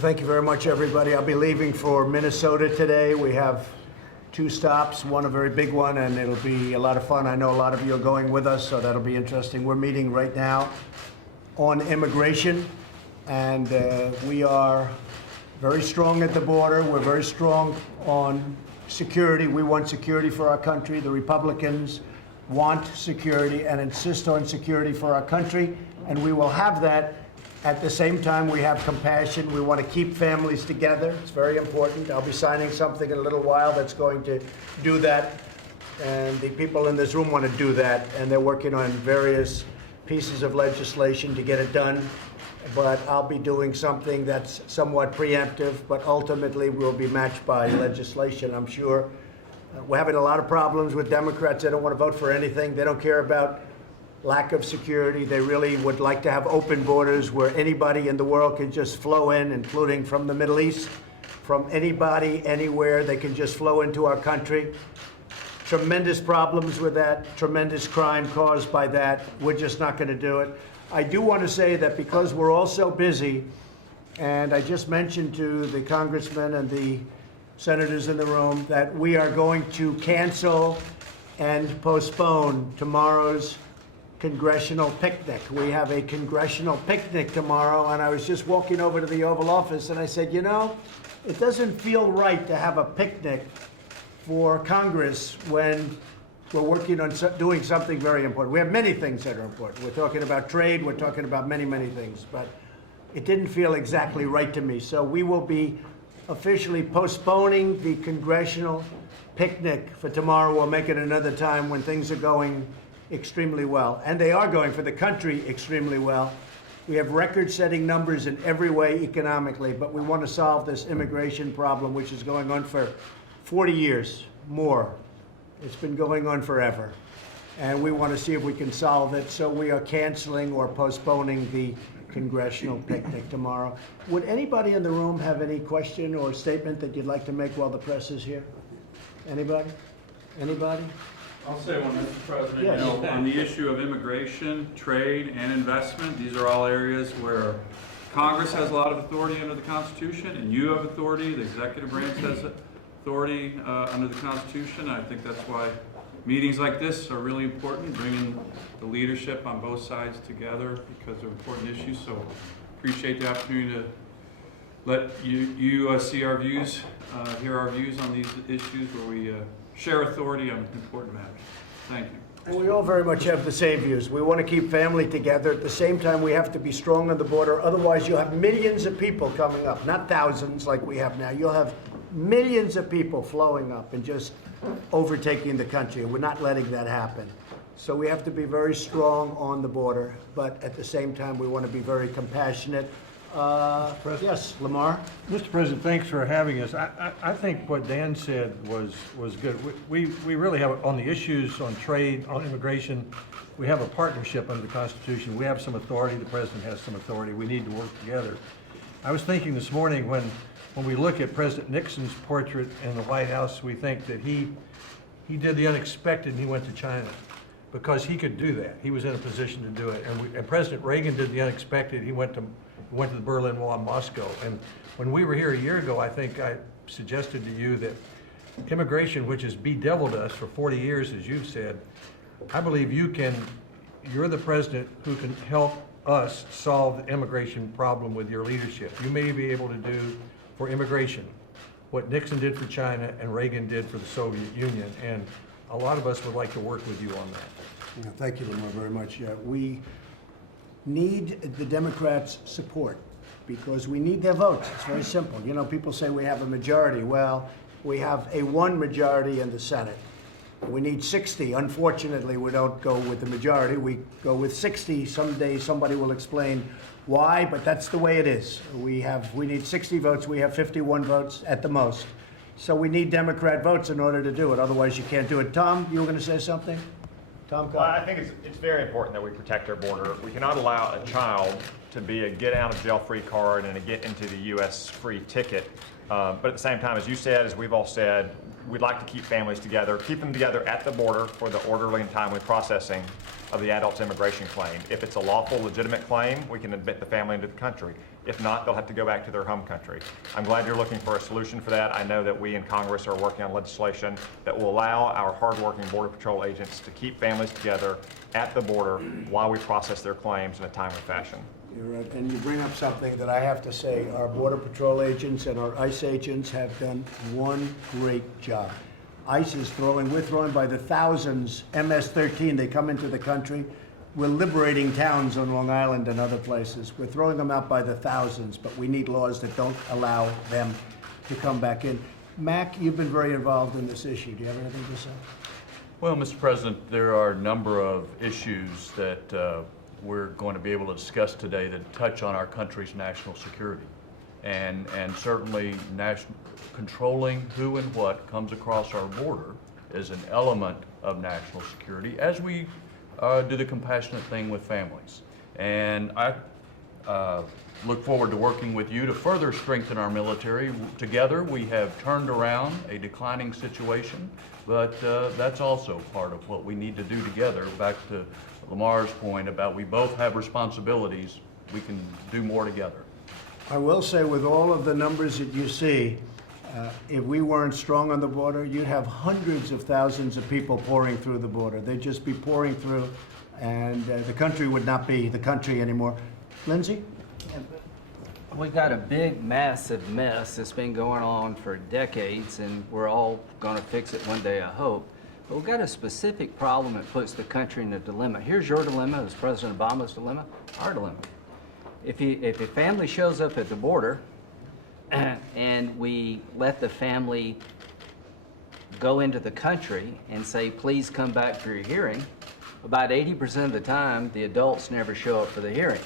Well, thank you very much, everybody. I'll be leaving for Minnesota today. We have 2 stops, one a very big one, and it'll be a lot of fun. I know a lot of you are going with us, so that'll be interesting. We're meeting right now on immigration, and we are very strong at the border. We're very strong on security. We want security for our country. The Republicans want security and insist on security for our country, and we will have that. At the same time, we have compassion. We want to keep families together. It's very important. I'll be signing something in a little while that's going to do that. And the people in this room want to do that. And they're working on various pieces of legislation to get it done. But I'll be doing something that's somewhat preemptive, but ultimately will be matched by legislation, I'm sure. We're having a lot of problems with Democrats. They don't want to vote for anything. They don't care about lack of security. They really would like to have open borders where anybody in the world can just flow in, including from the Middle East, from anybody, anywhere. They can just flow into our country. Tremendous problems with that, tremendous crime caused by that. We're just not going to do it. I do want to say that because we're all so busy, and I just mentioned to the congressmen and the senators in the room that we are going to cancel and postpone tomorrow's congressional picnic. We have a congressional picnic tomorrow, and I was just walking over to the Oval Office and I said, you know, it doesn't feel right to have a picnic for Congress when we're working on doing something very important. We have many things that are important. We're talking about trade, we're talking about many, many things, but it didn't feel exactly right to me. So we will be officially postponing the congressional picnic for tomorrow. We'll make it another time when things are going extremely well. And they are going for the country extremely well. We have record-setting numbers in every way economically, but we want to solve this immigration problem, which is going on for 40 years, more. It's been going on forever. And we want to see if we can solve it, so we are canceling or postponing the congressional picnic tomorrow. Would anybody in the room have any question or statement that you'd like to make while the press is here? Anybody? Anybody? I'll say one, Mr. President. Yes. You know, on the issue of immigration, trade, and investment, these are all areas where Congress has a lot of authority under the Constitution, and you have authority. The executive branch has authority under the Constitution. I think that's why meetings like this are really important, bringing the leadership on both sides together because they're important issues. So appreciate the opportunity to let you see our views, hear our views on these issues where we share authority on important matters. Thank you. And we all very much have the same views. We want to keep family together. At the same time, we have to be strong on the border. Otherwise, you'll have millions of people coming up, not thousands like we have now. You'll have millions of people flowing up and just overtaking the country. We're not letting that happen. So we have to be very strong on the border, but at the same time, we want to be very compassionate. Yes, Lamar? Mr. President, thanks for having us. I think what Dan said was good. We really have, on the issues on trade, on immigration, we have a partnership under the Constitution. We have some authority. The President has some authority. We need to work together. I was thinking this morning when we look at President Nixon's portrait in the White House, we think that he did the unexpected and he went to China because he could do that. He was in a position to do it. And President Reagan did the unexpected. He went to the Berlin Wall in Moscow. And when we were here a year ago, I think I suggested to you that immigration, which has bedeviled us for 40 years, as you've said, I believe you're the president who can help us solve the immigration problem with your leadership. You may be able to do for immigration what Nixon did for China and Reagan did for the Soviet Union. And a lot of us would like to work with you on that. Yeah, thank you, Lamar, very much. We need the Democrats' support because we need their votes. It's very simple. You know, people say we have a majority. Well, we have a 1 majority in the Senate. We need 60. Unfortunately, we don't go with the majority. We go with 60. Someday somebody will explain why, but that's the way it is. We need 60 votes. We have 51 votes at the most. So we need Democrat votes in order to do it. Otherwise, you can't do it. Tom, you were going to say something? Tom, well, I think it's very important that we protect our border. We cannot allow a child to be a get out of jail free card and a get into the U.S. free ticket. But at the same time, as you said, as we've all said, we'd like to keep families together, keep them together at the border for the orderly and timely processing of the adult's immigration claim. If it's a lawful, legitimate claim, we can admit the family into the country. If not, they'll have to go back to their home country. I'm glad you're looking for a solution for that. I know that we in Congress are working on legislation that will allow our hardworking Border Patrol agents to keep families together at the border while we process their claims in a timely fashion. You're right, and you bring up something that I have to say, our Border Patrol agents and our ICE agents have done one great job. ICE is we're throwing by the thousands, MS-13, they come into the country. We're liberating towns on Long Island and other places. We're throwing them out by the thousands, but we need laws that don't allow them to come back in. Mac, you've been very involved in this issue. Do you have anything to say? Well, Mr. President, there are a number of issues that we're going to be able to discuss today that touch on our country's national security. And certainly controlling who and what comes across our border is an element of national security, as we do the compassionate thing with families. And I look forward to working with you to further strengthen our military. Together, we have turned around a declining situation, but that's also part of what we need to do together. Back to Lamar's point about we both have responsibilities, we can do more together. I will say, with all of the numbers that you see, if we weren't strong on the border, you'd have hundreds of thousands of people pouring through the border. They'd just be pouring through, and the country would not be the country anymore. Lindsay? We've got a big, massive mess that's been going on for decades, and we're all going to fix it one day, I hope. But we've got a specific problem that puts the country in a dilemma. Here's your dilemma, it's President Obama's dilemma, our dilemma. If a family shows up at the border and we let the family go into the country and say, please come back for your hearing, about 80% of the time, the adults never show up for the hearing.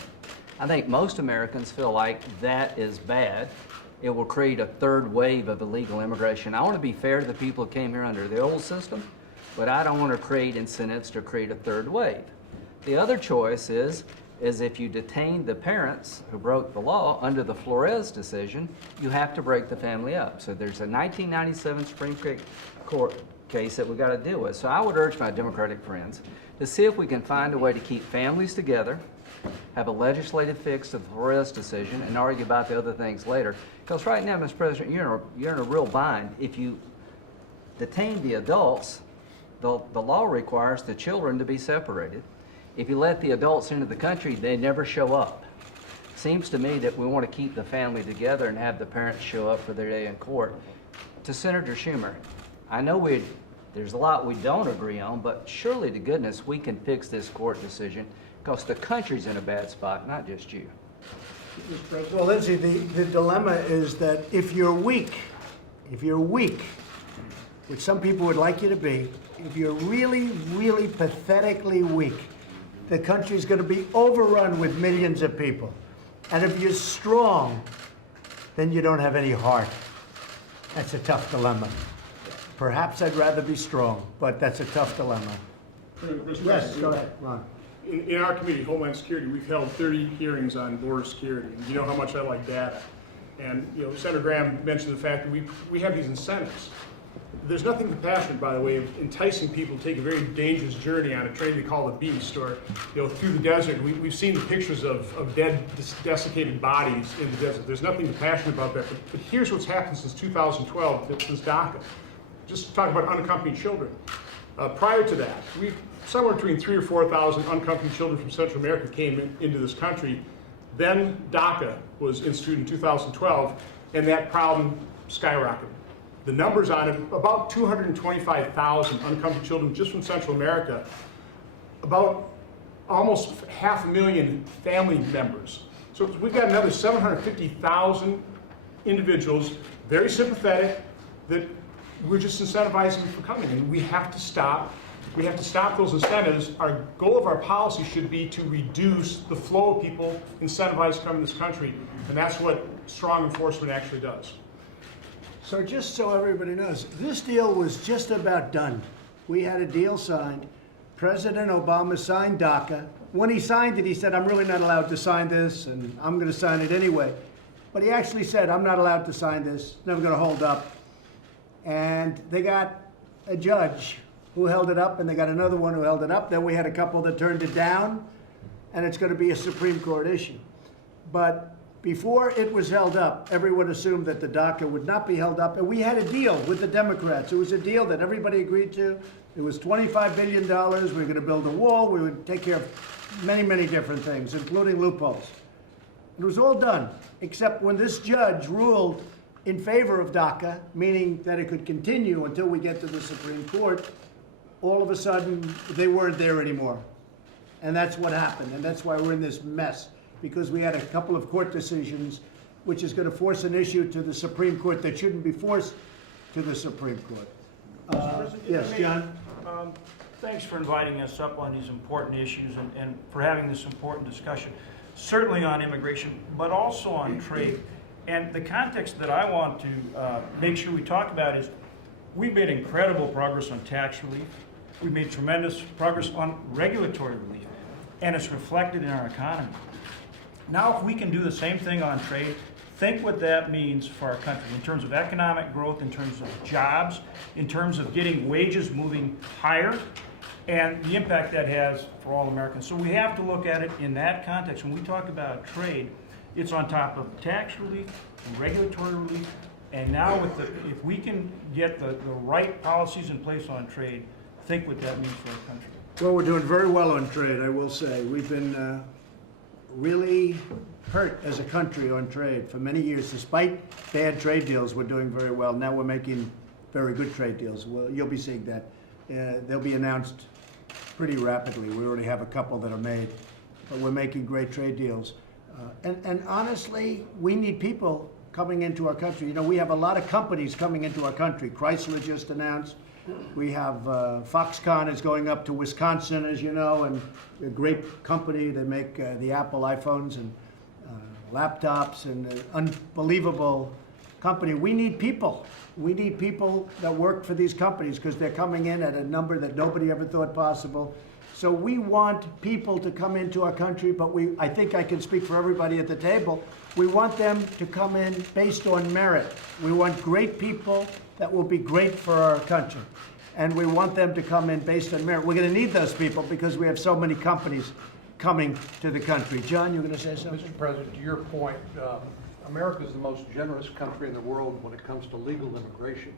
I think most Americans feel like that is bad. It will create a third wave of illegal immigration. I want to be fair to the people who came here under the old system, but I don't want to create incentives to create a third wave. The other choice is if you detain the parents who broke the law under the Flores decision, you have to break the family up. So there's a 1997 Supreme Court case that we've got to deal with. So I would urge my Democratic friends to see if we can find a way to keep families together, have a legislative fix to the Flores decision, and argue about the other things later. Because right now, Mr. President, you're in a real bind. If you detain the adults, the law requires the children to be separated. If you let the adults into the country, they never show up. Seems to me that we want to keep the family together and have the parents show up for their day in court. To Senator Schumer, I know there's a lot we don't agree on, but surely to goodness we can fix this court decision because the country's in a bad spot, not just you. Well, Lindsay, the dilemma is that if you're weak, which some people would like you to be, if you're really, really pathetically weak, the country's going to be overrun with millions of people. And if you're strong, then you don't have any heart. That's a tough dilemma. Perhaps I'd rather be strong, but that's a tough dilemma. Yes, go ahead, Ron. In our committee, Homeland Security, we've held 30 hearings on border security. And you know how much I like data. And Senator Graham mentioned the fact that we have these incentives. There's nothing compassionate, by the way, of enticing people to take a very dangerous journey on a train they call the Beast, or through the desert. We've seen the pictures of dead, desiccated bodies in the desert. There's nothing compassionate about that. But here's what's happened since 2012, since DACA. Just talk about unaccompanied children. Prior to that, somewhere between 3,000 or 4,000 unaccompanied children from Central America came into this country. Then DACA was instituted in 2012, and that problem skyrocketed. The numbers on it, about 225,000 unaccompanied children just from Central America, about almost 500,000 family members. So we've got another 750,000 individuals, very sympathetic, that we're just incentivizing for coming, and we have to stop those incentives. Our goal of our policy should be to reduce the flow of people incentivized to come in this country, and that's what strong enforcement actually does. So just so everybody knows, this deal was just about done. We had a deal signed. President Obama signed DACA. When he signed it, he said, I'm really not allowed to sign this, and I'm going to sign it anyway. But he actually said, I'm not allowed to sign this, it's never going to hold up. And they got a judge who held it up, and they got another one who held it up. Then we had a couple that turned it down, and it's going to be a Supreme Court issue. But before it was held up, everyone assumed that the DACA would not be held up, and we had a deal with the Democrats. It was a deal that everybody agreed to. It was $25 billion. We were going to build a wall. We would take care of many, many different things, including loopholes. It was all done, except when this judge ruled in favor of DACA, meaning that it could continue until we get to the Supreme Court, all of a sudden, they weren't there anymore. And that's what happened, and that's why we're in this mess, because we had a couple of court decisions which is going to force an issue to the Supreme Court that shouldn't be forced to the Supreme Court. Yes, John? Thanks for inviting us up on these important issues and for having this important discussion, certainly on immigration, but also on trade. And the context that I want to make sure we talk about is we've made incredible progress on tax relief. We've made tremendous progress on regulatory relief, and it's reflected in our economy. Now, if we can do the same thing on trade, think what that means for our country in terms of economic growth, in terms of jobs, in terms of getting wages moving higher, and the impact that has for all Americans. So we have to look at it in that context. When we talk about trade, it's on top of tax relief, regulatory relief, and now with if we can get the right policies in place on trade, think what that means for our country. Well, we're doing very well on trade, I will say. We've been really hurt as a country on trade for many years. Despite bad trade deals, we're doing very well. Now we're making very good trade deals. Well, you'll be seeing that. They'll be announced pretty rapidly. We already have a couple that are made, but we're making great trade deals. And honestly, we need people coming into our country. You know, we have a lot of companies coming into our country. Chrysler just announced. We have Foxconn is going up to Wisconsin, as you know, and a great company. They make the Apple iPhones and laptops, and an unbelievable company. We need people. We need people that work for these companies because they're coming in at a number that nobody ever thought possible. So we want people to come into our country, but I think I can speak for everybody at the table. We want them to come in based on merit. We want great people that will be great for our country. And we want them to come in based on merit. We're going to need those people because we have so many companies coming to the country. John, you're going to say something? Mr. President, to your point, America is the most generous country in the world when it comes to legal immigration.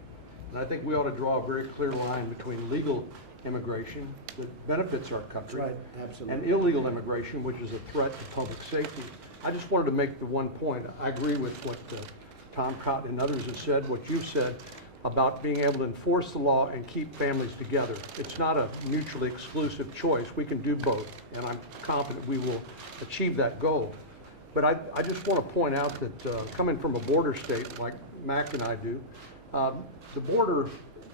And I think we ought to draw a very clear line between legal immigration that benefits our country Right, absolutely. and illegal immigration, which is a threat to public safety. I just wanted to make the one point. I agree with what Tom Cotton and others have said, what you've said about being able to enforce the law and keep families together. It's not a mutually exclusive choice. We can do both, and I'm confident we will achieve that goal. But I just want to point out that coming from a border state like Mac and I do, the border,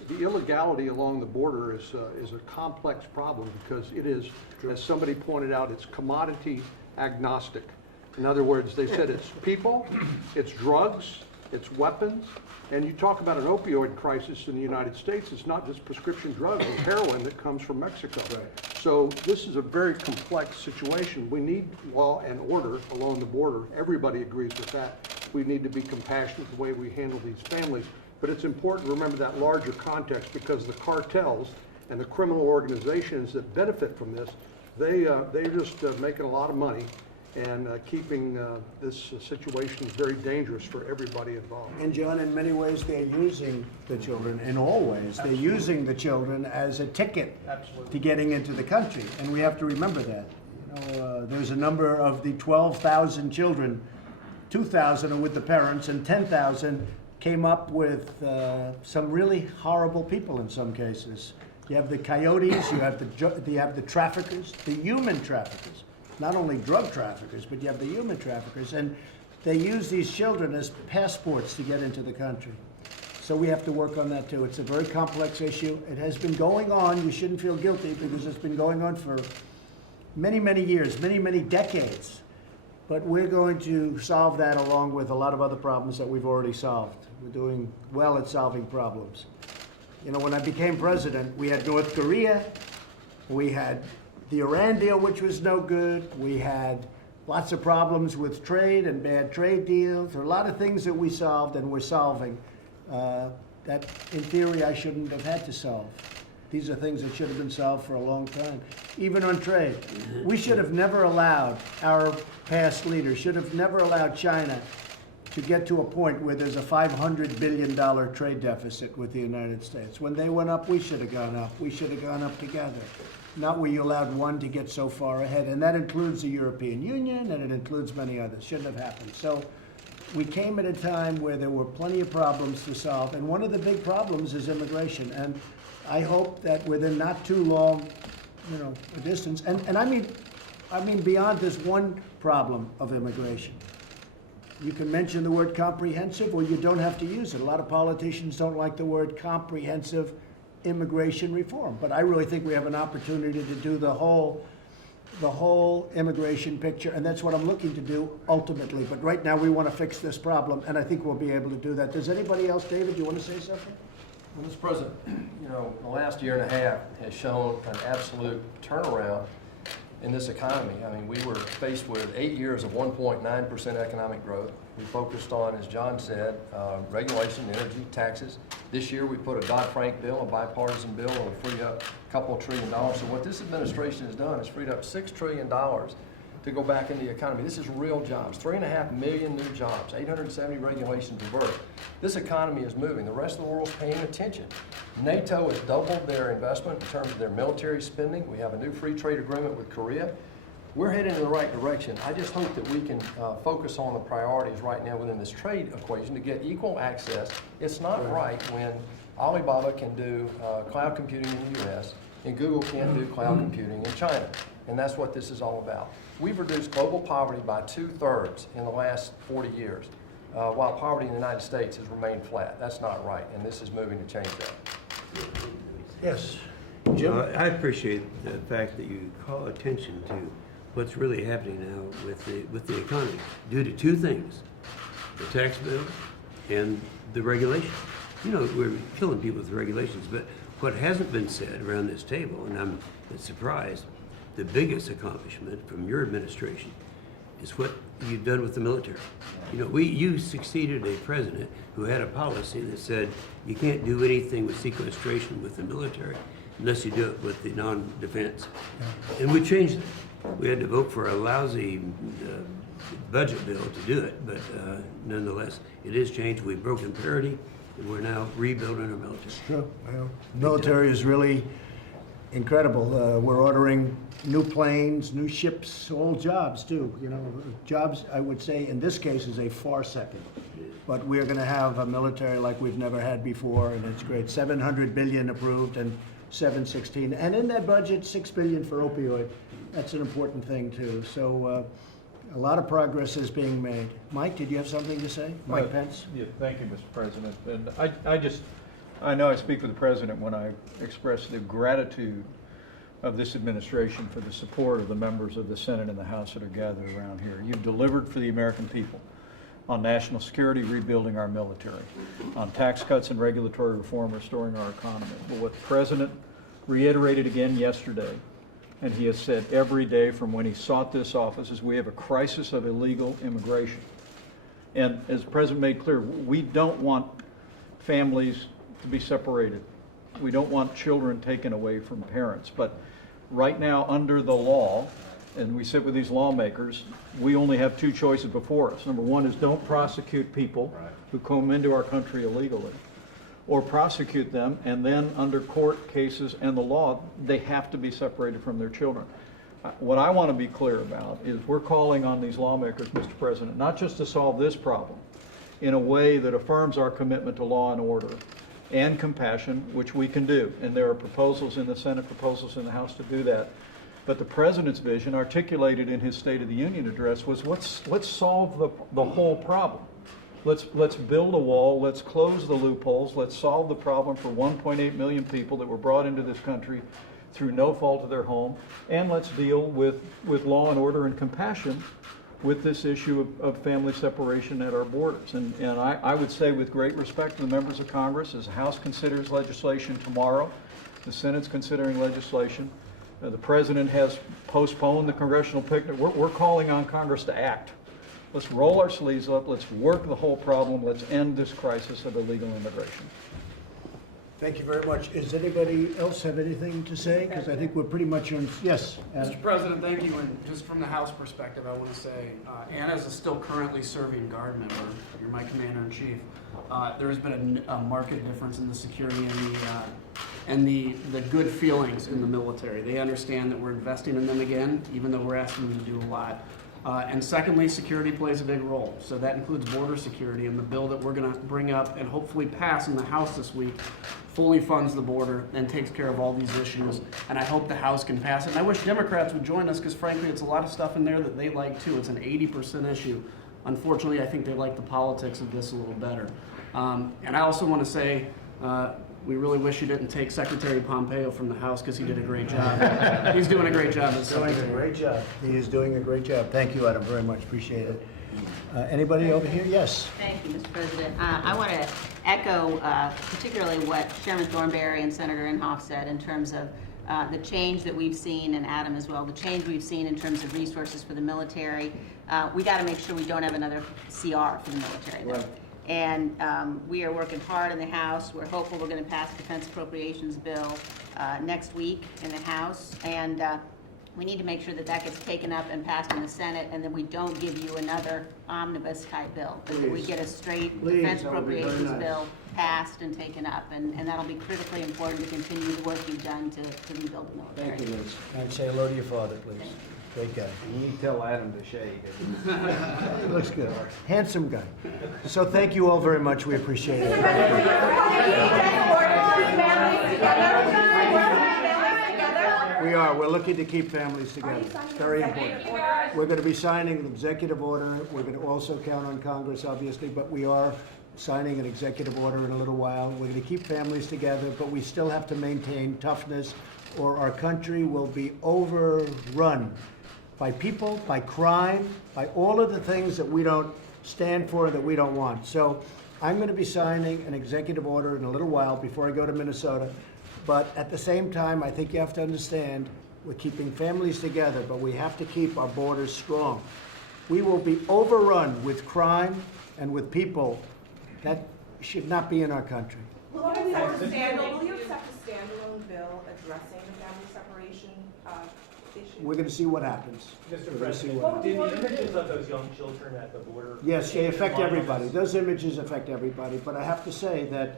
the illegality along the border is a complex problem because it is, as somebody pointed out, it's commodity agnostic. In other words, they said it's people, it's drugs, it's weapons, and you talk about an opioid crisis in the United States, it's not just prescription drugs, it's heroin that comes from Mexico. Right. So this is a very complex situation. We need law and order along the border. Everybody agrees with that. We need to be compassionate the way we handle these families. But it's important to remember that larger context because the cartels and the criminal organizations that benefit from this, they're just making a lot of money and keeping this situation very dangerous for everybody involved. And John, in many ways, they're using the children, in all ways. They're using the children as a ticket to getting into the country, and we have to remember that. You know, there's a number of the 12,000 children, 2,000 are with the parents, and 10,000 came up with some really horrible people in some cases. You have the coyotes, you have the traffickers, the human traffickers. Not only drug traffickers, but you have the human traffickers, and they use these children as passports to get into the country. So we have to work on that too. It's a very complex issue. It has been going on. You shouldn't feel guilty because it's been going on for many, many years, many, many decades. But we're going to solve that along with a lot of other problems that we've already solved. We're doing well at solving problems. You know, when I became president, we had North Korea, we had the Iran deal, which was no good. We had lots of problems with trade and bad trade deals. There are a lot of things that we solved and we're solving that, in theory, I shouldn't have had to solve. These are things that should have been solved for a long time. Even on trade, we should have never allowed, our past leaders should have never allowed China to get to a point where there's a $500 billion trade deficit with the United States. When they went up, we should have gone up. We should have gone up together. Not where you allowed one to get so far ahead. And that includes the European Union, and it includes many others. Shouldn't have happened. So we came at a time where there were plenty of problems to solve. And one of the big problems is immigration. And I hope that within not too long, a distance, and I mean beyond this one problem of immigration. You can mention the word comprehensive, or you don't have to use it. A lot of politicians don't like the word comprehensive immigration reform, but I really think we have an opportunity to do the whole immigration picture, and that's what I'm looking to do ultimately. But right now, we want to fix this problem, and I think we'll be able to do that. Does anybody else, David, you want to say something? Well, Mr. President, the last year and a half has shown an absolute turnaround in this economy. I mean, we were faced with 8 years of 1.9% economic growth. We focused on, as John said, regulation, energy, taxes. This year, we put a Dodd-Frank bill, a bipartisan bill, that will free up a couple $1 trillion. So what this administration has done is freed up $6 trillion to go back into the economy. This is real jobs, 3.5 million new jobs, 870 regulations reversed. This economy is moving. The rest of the world's paying attention. NATO has doubled their investment in terms of their military spending. We have a new free trade agreement with Korea. We're heading in the right direction. I just hope that we can focus on the priorities right now within this trade equation to get equal access. It's not right when Alibaba can do cloud computing in the US and Google can't do cloud computing in China. And that's what this is all about. We've reduced global poverty by 2/3 in the last 40 years, while poverty in the United States has remained flat. That's not right, and this is moving to change that. Yes. Jim? I appreciate the fact that you call attention to what's really happening now with the economy due to two things: the tax bill and the regulation. We're killing people with regulations, but what hasn't been said around this table, and I'm surprised, the biggest accomplishment from your administration is what you've done with the military. You succeeded a president who had a policy that said you can't do anything with sequestration with the military unless you do it with the non-defense. And we changed it. We had to vote for a lousy budget bill to do it, but nonetheless, it is changed. We've broken parity, and we're now rebuilding our military. Sure. Well, military is really incredible. We're ordering new planes, new ships, all jobs too. Jobs, I would say, in this case, is a far second. But we're going to have a military like we've never had before, and it's great. $700 billion approved and 716, and in that budget, $6 billion for opioid. That's an important thing too. So a lot of progress is being made. Mike, did you have something to say? Mike Pence? Yeah, thank you, Mr. President. And I know I speak for the President when I express the gratitude of this administration for the support of the members of the Senate and the House that are gathered around here. You've delivered for the American people on national security, rebuilding our military, on tax cuts and regulatory reform, restoring our economy. But what the President reiterated again yesterday, and he has said every day from when he sought this office, is we have a crisis of illegal immigration. And as the President made clear, we don't want families to be separated. We don't want children taken away from parents. But right now, under the law, and we sit with these lawmakers, we only have two choices before us. Number one is don't prosecute people who come into our country illegally, or prosecute them, and then under court cases and the law, they have to be separated from their children. What I want to be clear about is we're calling on these lawmakers, Mr. President, not just to solve this problem in a way that affirms our commitment to law and order and compassion, which we can do. And there are proposals in the Senate, proposals in the House to do that. But the President's vision, articulated in his State of the Union address, was let's solve the whole problem. Let's build a wall, let's close the loopholes, let's solve the problem for 1.8 million people that were brought into this country through no fault of their home, and let's deal with law and order and compassion with this issue of family separation at our borders. And I would say, with great respect to the members of Congress, as the House considers legislation tomorrow, the Senate's considering legislation, The president has postponed the congressional picnic. We're calling on Congress to act. Let's roll our sleeves up. Let's work the whole problem. Let's end this crisis of illegal immigration. Thank you very much. Does anybody else have anything to say? Because I think we're pretty much on, yes. Adam. Mr. President, thank you. And just from the House perspective, I want to say, and as a still currently serving Guard member, you're my Commander-in-Chief, there has been a marked difference in the security and the good feelings in the military. They understand that we're investing in them again, even though we're asking them to do a lot. And secondly, security plays a big role. So that includes border security, and the bill that we're going to bring up and hopefully pass in the House this week fully funds the border and takes care of all these issues. And I hope the House can pass it. And I wish Democrats would join us, because frankly, it's a lot of stuff in there that they like too. It's an 80% issue. Unfortunately, I think they like the politics of this a little better. And I also want to say, we really wish you didn't take Secretary Pompeo from the House, because he did a great job. He's doing a great job as Doing a Secretary. great job. He is doing a great job. Thank you, Adam, very much. Appreciate it. Anybody over here? Yes. Thank you, Mr. President. I want to echo particularly what Chairman Thornberry and Senator Inhofe said in terms of the change that we've seen, and Adam as well, the change we've seen in terms of resources for the military. We got to make sure we don't have another CR for the military, though. Right. And we are working hard in the House. We're hopeful we're going to pass a defense appropriations bill next week in the House. And we need to make sure that that gets taken up and passed in the Senate, and then we don't give you another omnibus type bill. But that we Please. get a straight Please, defense that would be very appropriations nice. bill passed and taken up. And that'll be critically important to continue the work you've done to rebuild the military. Thank you, Liz. And say hello to your father, please. Great guy. You need to tell Adam to shave. He looks good. Handsome guy. So thank you all very much. We appreciate it. We are. We're looking to keep families together. It's very important. We're going to be signing an executive order. We're going to also count on Congress, obviously, but we are signing an executive order in a little while. We're going to keep families together, but we still have to maintain toughness, or our country will be overrun by people, by crime, by all of the things that we don't stand for, that we don't want. So I'm going to be signing an executive order in a little while before I go to Minnesota. But at the same time, I think you have to understand, we're keeping families together, but we have to keep our borders strong. We will be overrun with crime and with people that should not be in our country. Will you accept a standalone bill addressing the family separation issue? We're going to see what happens. Mr. We're gonna see President, what happens. did the images of those young children at the border? Yes, they affect everybody. Those images affect everybody. But I have to say that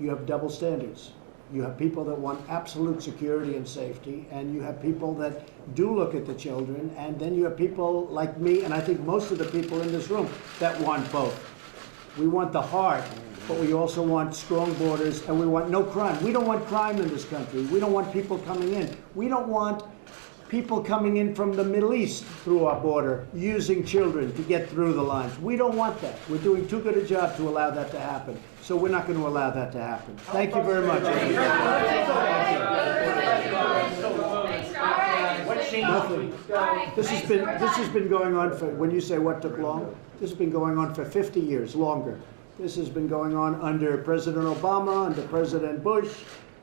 you have double standards. You have people that want absolute security and safety, and you have people that do look at the children, and then you have people like me, and I think most of the people in this room, that want both. We want the heart, but we also want strong borders, and we want no crime. We don't want crime in this country. We don't want people coming in. We don't want people coming in from the Middle East through our border, using children to get through the lines. We don't want that. We're doing too good a job to allow that to happen. So we're not going to allow that to happen. Thank you very much. Nothing. This has been going on for, when you say what took long, this has been going on for 50 years, longer. This has been going on under President Obama, under President Bush.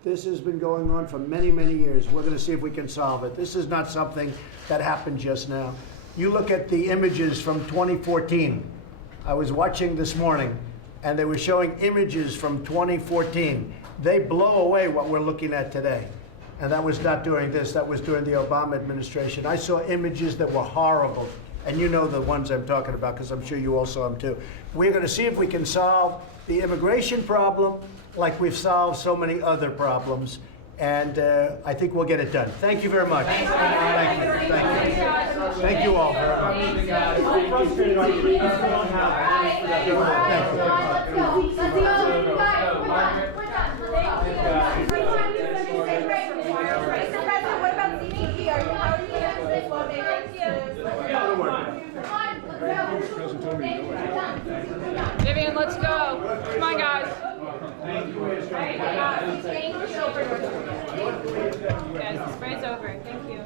This has been going on for many, many years. We're going to see if we can solve it. This is not something that happened just now. You look at the images from 2014. I was watching this morning, and they were showing images from 2014. They blow away what we're looking at today. And that was not during this, that was during the Obama administration. I saw images that were horrible. And you know the ones I'm talking about, because I'm sure you all saw them too. We're going to see if we can solve the immigration problem like we've solved so many other problems. And I think we'll get it done. Thank you very much. Thank you. Thank you. Thank you all very much. Vivian, let's go. Come on, guys. Yes, the spray's over. Thank you.